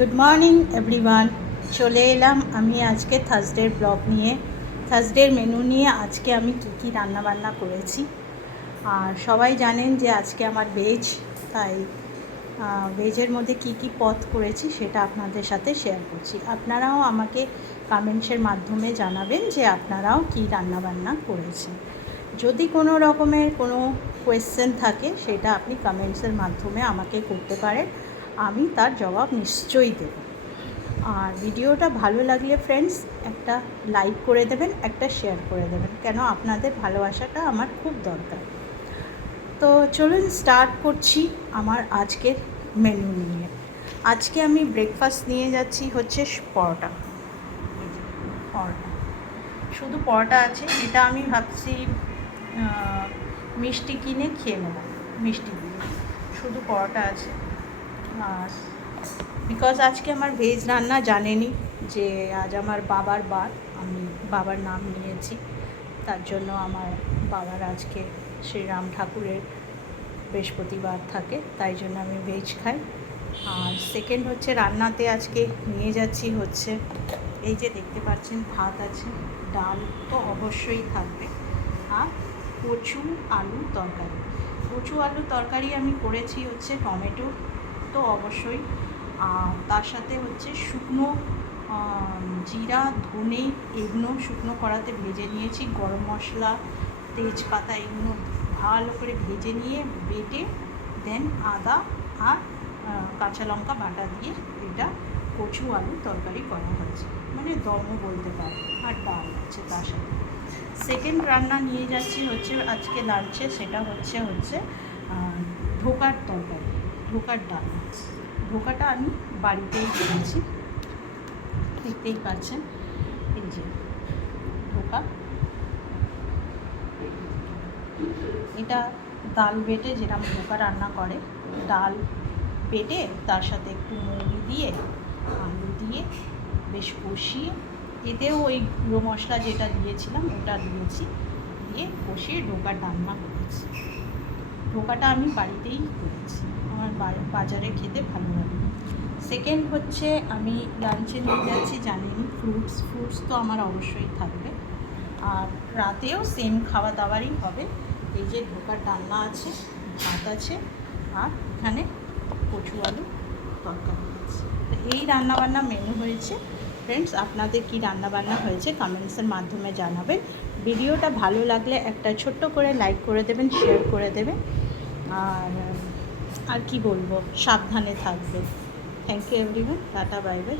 Good morning everyone. চলে এলাম আমি আজকে থার্সডের ব্লগ নিয়ে, থার্সডের মেনু নিয়ে। আজকে আমি কী রান্নাবান্না করেছি, আর সবাই জানেন যে আজকে আমার ভেজ, তাই ভেজের মধ্যে কী পদ করেছি সেটা আপনাদের সাথে শেয়ার করছি। আপনারাও আমাকে কমেন্টসের মাধ্যমে জানাবেন যে আপনারাও কী রান্নাবান্না করেছেন। যদি কোনো রকমের কোনো কোয়েশ্চেন থাকে সেটা আপনি কমেন্টসের মাধ্যমে আমাকে করতে পারেন, আমি তার জবাব নিশ্চয়ই দেব। আর ভিডিওটা ভালো লাগলে ফ্রেন্ডস একটা লাইক করে দেবেন, একটা শেয়ার করে দেবেন, কেন আপনাদের ভালোবাসাটা আমার খুব দরকার। তো চলুন স্টার্ট করছি আমার আজকের মেনু নিয়ে। আজকে আমি ব্রেকফাস্ট নিয়ে যাচ্ছি হচ্ছে পরোটা। শুধু পরোটা আছে, এটা আমি ভাবছি মিষ্টি কিনে খেয়ে নেব, মিষ্টি দিয়ে। শুধু পরোটা আছে। আর বিকজ আজকে আমার ভেজ রান্না জানেনই যে আজ আমার বাবার বার, আমি বাবার নাম নিয়েছি, তার জন্য আমার বাবার আজকে শ্রীরাম ঠাকুরের বৃহস্পতিবার থাকে, তাই জন্য আমি ভেজ খাই। আর সেকেন্ড হচ্ছে রান্নাতে আজকে নিয়ে যাচ্ছি হচ্ছে এই যে দেখতে পাচ্ছেন, ভাত আছে, ডাল তো অবশ্যই থাকবে, আর কচু আলু তরকারি। কচু আলু তরকারি আমি করেছি হচ্ছে টমেটো তো অবশ্যই, আর তার সাথে হচ্ছে শুকনো জিরা ধনে এগুলো শুকনো কড়াতে ভেজে নিয়েছি, গরম মশলা তেজপাতা এগুলো ভালো করে ভেজে নিয়ে বেটে দেন আদা আর কাঁচা লঙ্কা বাটা দিয়ে এটা কচু আলু তরকারি করা হয়েছে, মানে দমও বলতে পারে। আর ডাল আছে তার সাথে। সেকেন্ড রান্না নিয়ে যাচ্ছি হচ্ছে আজকে লাঞ্চে, সেটা হচ্ছে ধোকার তরকারি, ধোকার ডাল। ধোকাটা আমি বাড়িতেই করেছি, দেখতেই পাচ্ছেন। এই যে ধোকা, এটা ডাল বেটে যেরকম ধোকা রান্না করে, ডাল বেটে তার সাথে একটু মুড়ি দিয়ে আলু দিয়ে বেশ কষিয়ে, এতেও ওই গুঁড়ো মশলা যেটা দিয়েছিলাম ওটা দিয়েছি, দিয়ে কষিয়ে ধোকার রান্না করেছি। ধোকাটা আমি বাড়িতেই করেছি, আমার বাজারে খেতে ভালো লাগে। সেকেন্ড হচ্ছে আমি লাঞ্চে নিয়ে যাচ্ছি জানেনই ফ্রুটস তো আমার অবশ্যই থাকবে, আর রাতেও সেম খাওয়া দাওয়ারই হবে। এই যে ধোকার ডালনা আছে, ভাত আছে, আর এখানে কচু আলু তরকারি আছে। এই রান্নাবান্না মেনু হয়েছে ফ্রেন্ডস। আপনাদের কি রান্নাবান্না হয়েছে কমেন্টসের মাধ্যমে জানাবেন। ভিডিওটা ভালো লাগলে একটা ছোট্ট করে লাইক করে দেবেন, শেয়ার করে দেবেন, আর কি বলবো, সাবধানে থাকবে। Thank you everyone, tata bye by.